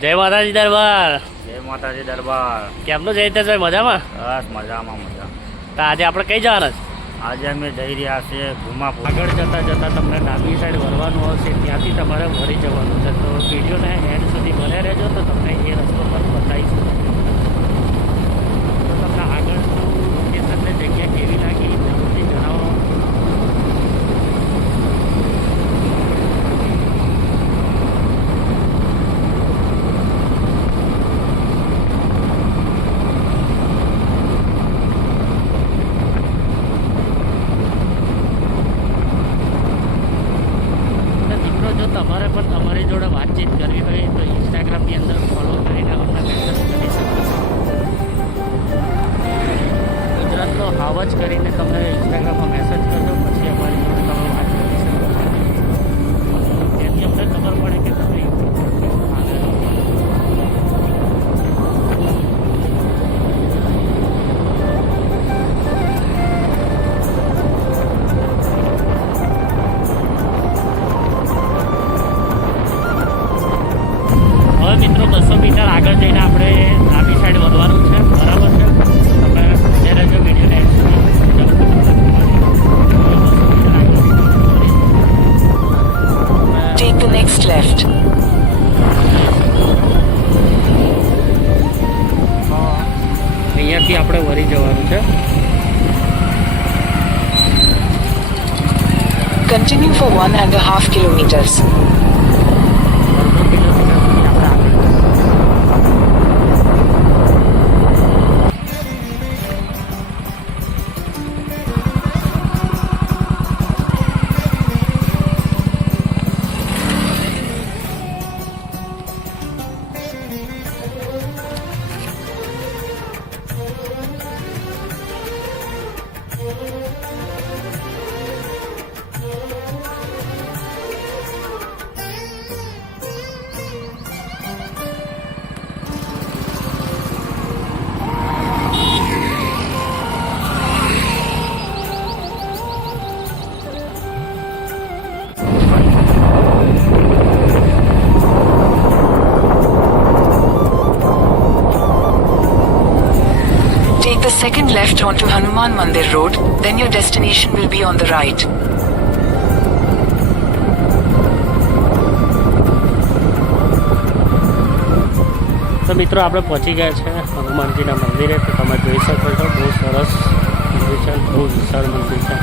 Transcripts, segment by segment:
જય માતાજી દરબાર. જય માતાજી દરબાર. કેમનું જઈ છે? મજામાં? બસ મજામાં મજા. તો આજે આપણે કઈ જવાના છે? આજે અમે જઈ રહ્યા છીએ ભૂમાપુર. આગળ જતાં તમને ડાબી સાઈડ વળવાનું આવશે, ત્યાંથી તમારે વળી જવાનું છે. તો વિડીયોને એન્ડ સુધી બન્યા રહેજો તો તમને એ રસ્તો પર બતાવીશું. તો તમને આગળનું લોકેશનને જગ્યા કેવી લાગી જરૂરથી જણાવો. તમારે પણ તમારી જોડે વાતચીત કરવી હોય તો ઇન્સ્ટાગ્રામની અંદર ફોલો કરીને અમને મેસેજ કરી શકો. ગુજરાતનો હાવ જ કરીને તમે ઇન્સ્ટાગ્રામમાં મેસેજ કરજો, પછી અમારી જોડે તમે વાત કરી શકો. તેથી અમને ખબર પડે કે તમે મિત્રો 200 મીટર આગળ જઈને આપણે ડાબી સાઈડ વધવાનું છે, બરાબર છે? તમે જે રહેજો વિડીયોને Take the next left. અહીંયાથી આપણે વળી જવાનું છે. Continue for 1.5 kilometers. Take the second left onto Hanuman Mandir Road, then your destination will be on the right. તો મિત્રો આપણે પહોંચી ગયા છે હનુમાનજીના મંદિરે. તો તમે જોઈ શકો છો, બહુ સરસ મંદિર છે, બહુ વિશાળ મંદિર છે.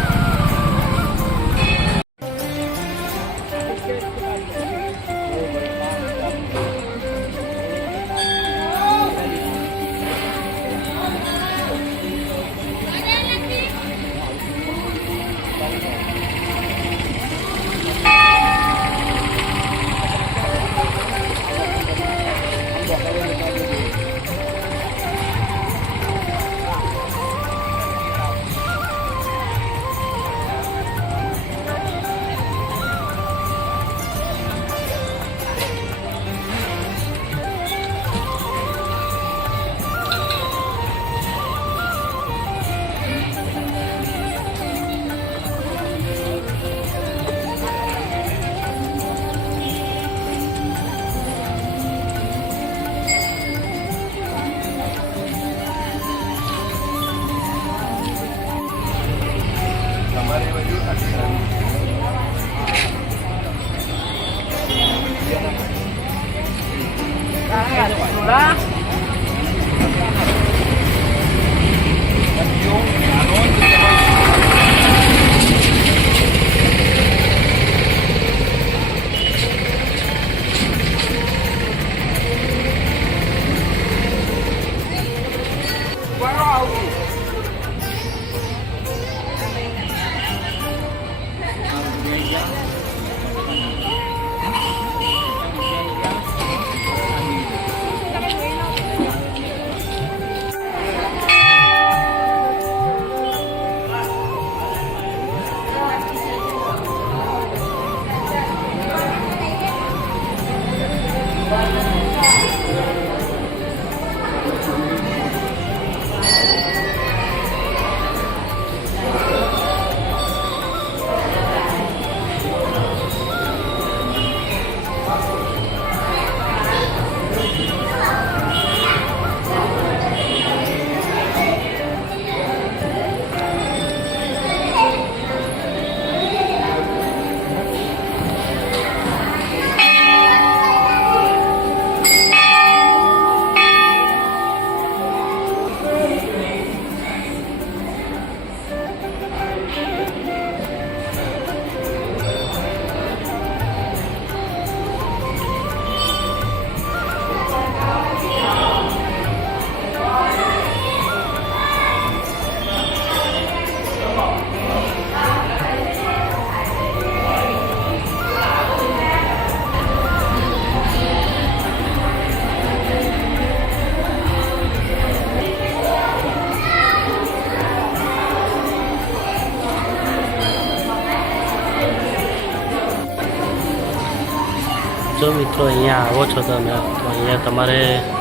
જો મિત્રો અહીંયા આવો છો તમે તો અહીંયા તમારે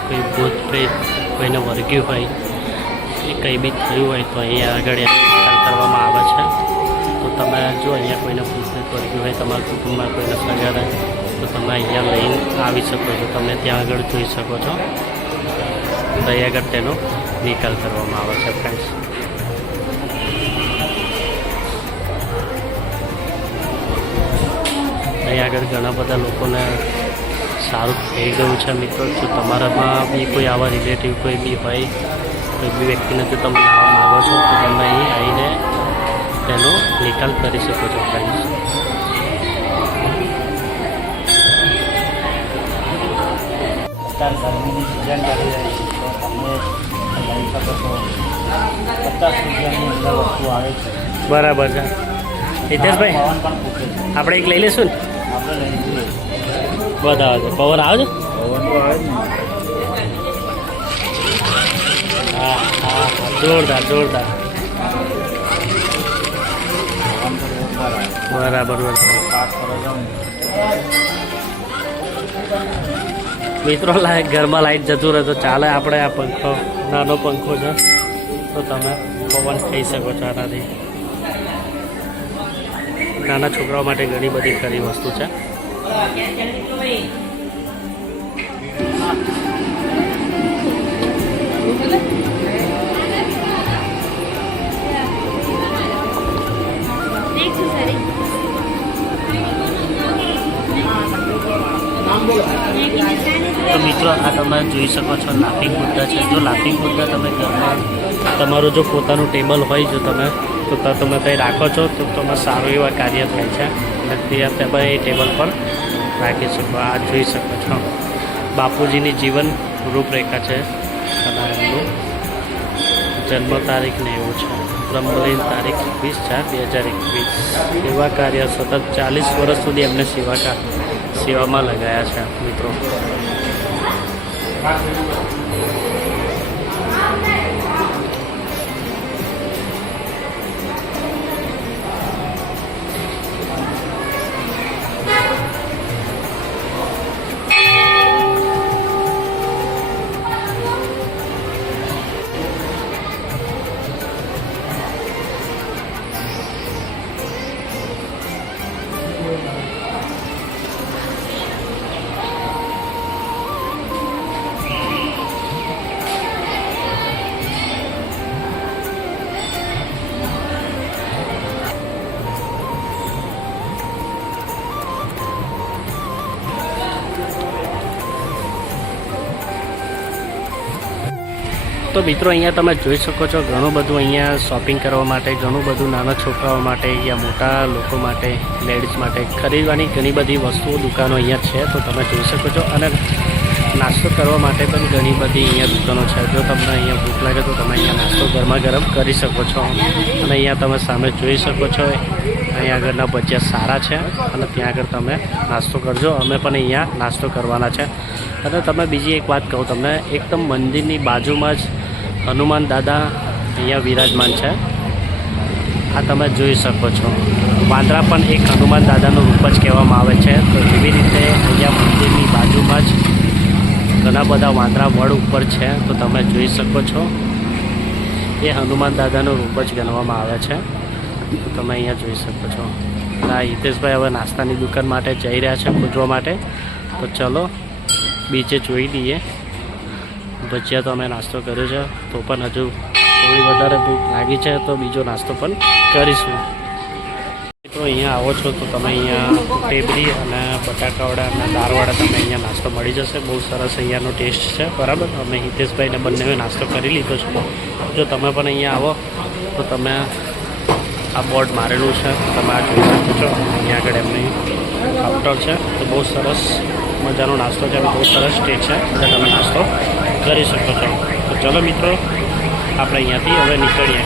કોઈ ભૂત પ્રેત કોઈને વર્ગ્યું હોય કે કંઈ બી થયું હોય તો અહીંયા આગળ નિકાલ કરવામાં આવે છે. તો તમે જો અહીંયા કોઈને ભૂત પ્રેત વર્ગ્યું હોય તમારા કુટુંબમાં કોઈને સગાડે તો તમે અહીંયા લઈને આવી શકો છો. તમે ત્યાં આગળ જોઈ શકો છો તો અહીંયા આગળ તેનો નિકાલ કરવામાં આવે છે ફ્રેન્ડ્સ. અહીંયા આગળ ઘણા બધા લોકોને સારું થઈ ગયું છે મિત્રો. જો તમારામાં બી કોઈ આવા રિલેટિવ કોઈ બી હોય કોઈ બી વ્યક્તિને જો તમે લાવવા માગો છો તો તમે અહીં આવીને તેનો નિકાલ કરી શકો છો ફ્રેન્ડ્સ. અત્યારે ગરમીની સિઝન ચાલી રહી છે તો તમે લઈ શકો છો. 50 રૂપિયાની અંદર વસ્તુ આવે છે. બરાબર છે હિતેશભાઈ, પવન પણ ફૂંકે છે. આપણે એક લઈ લઈશું ને? આપણે લઈ જઈએ. બધા આવે છે. પવન આવે છે? પવન તો આવે જ ને. હા હા જોરદાર જોરદાર. પવન તો જોરદાર આવે. બરાબર બરાબર. પાસ કરો જાઓ ને. મિત્રો ઘરમાં લાઈટ જતું રહે તો ચાલે. આપણે આ પંખો નાનો પંખો છે તો તમે પવન ખાઈ શકો છો આનાથી. નાના છોકરાઓ માટે ઘણી બધી ખરી વસ્તુ છે. તો મિત્રો આ તમે જોઈ શકો છો લાફિંગ બુદ્ધા છે. જો લાફિંગ બુદ્ધા તમે ઘરમાં તમારું જો પોતાનું ટેબલ હોય જો તમે તો તમે કંઈ રાખો છો તો તમે સારું એવા કાર્ય થાય છે અને ત્યાં તમે એ ટેબલ પર રાખી શકો. આ જોઈ શકો છો બાપુજીની જીવન રૂપરેખા છે અને એમનું જન્મ તારીખ ને એવું છે. બ્રહ્મલીન તારીખ 20/4/2021. સેવા કાર્ય સતત 40 વર્ષ સુધી એમને સેવામાં લગાયા છે મિત્રો. તો મિત્રો અહીંયા તમે જોઈ શકો છો ઘણું બધું અહીંયા શોપિંગ કરવા માટે, ઘણું બધું નાના છોકરાઓ માટે યા મોટા લોકો માટે, લેડીઝ માટે ખરીદવાની ઘણી બધી વસ્તુઓ દુકાનો અહીંયા છે. તો તમે જોઈ શકો છો અને નાસ્તો કરવા માટે પણ ઘણી બધી અહીંયા દુકાનો છે. જો તમને અહીંયા ભૂખ લાગે તો તમે અહીંયા નાસ્તો ગરમા ગરમ કરી શકો છો. અને અહીંયા તમે સામે જોઈ શકો છો અહીંયા આગળના ભજીયા સારા છે અને ત્યાં આગળ તમે નાસ્તો કરજો. અમે પણ અહીંયા નાસ્તો કરવાના છે. અને તમે બીજી એક વાત કહું તમને, એકદમ મંદિરની બાજુમાં જ હનુમાન દાદા અહીંયા વિરાજમાન છે. આ તમે જોઈ શકો છો. વાંદરા પણ એક હનુમાન દાદાનું રૂપ જ કહેવામાં આવે છે. તો એવી રીતે અહીંયા મંદિરની બાજુમાં જ ઘણા બધા વાંદરા વડ ઉપર છે. તો તમે જોઈ શકો છો એ હનુમાન દાદાનું રૂપ જ ગણવામાં આવે છે. તો તમે અહીંયા જોઈ શકો છો. આ હિતેશભાઈ હવે નાસ્તાની દુકાન માટે જઈ રહ્યા છે પૂછવા માટે. તો ચલો બીજે જોઈ લઈએ. ભજીયા તો અમે નાસ્તો કર્યો છે તો પણ હજુ થોડી વધારે ભૂખ લાગી છે તો બીજો નાસ્તો પણ કરીશું. તો અહીંયા આવો છો તો તમે અહીંયા ટેબરી અને બટાકાવાળા અને દાળવાળા તમે અહીંયા નાસ્તો મળી જશે. બહુ સરસ અહીંયાનો ટેસ્ટ છે. બરાબર, અમે હિતેશભાઈને બંને નાસ્તો કરી લીધો છે. જો તમે પણ અહીંયા આવો તો તમે આ બોર્ડ મારેલું છે તમે આ જોઈ શકો છો. અહીંયા આગળ એમની કાઉન્ટર છે. તો બહુ સરસ મજાનો નાસ્તો છે અને બહુ સરસ ટેસ્ટ છે એટલે તમે નાસ્તો કરી શકો છો. તો ચલો મિત્રો આપણે અહીંયાથી હવે નીકળીએ.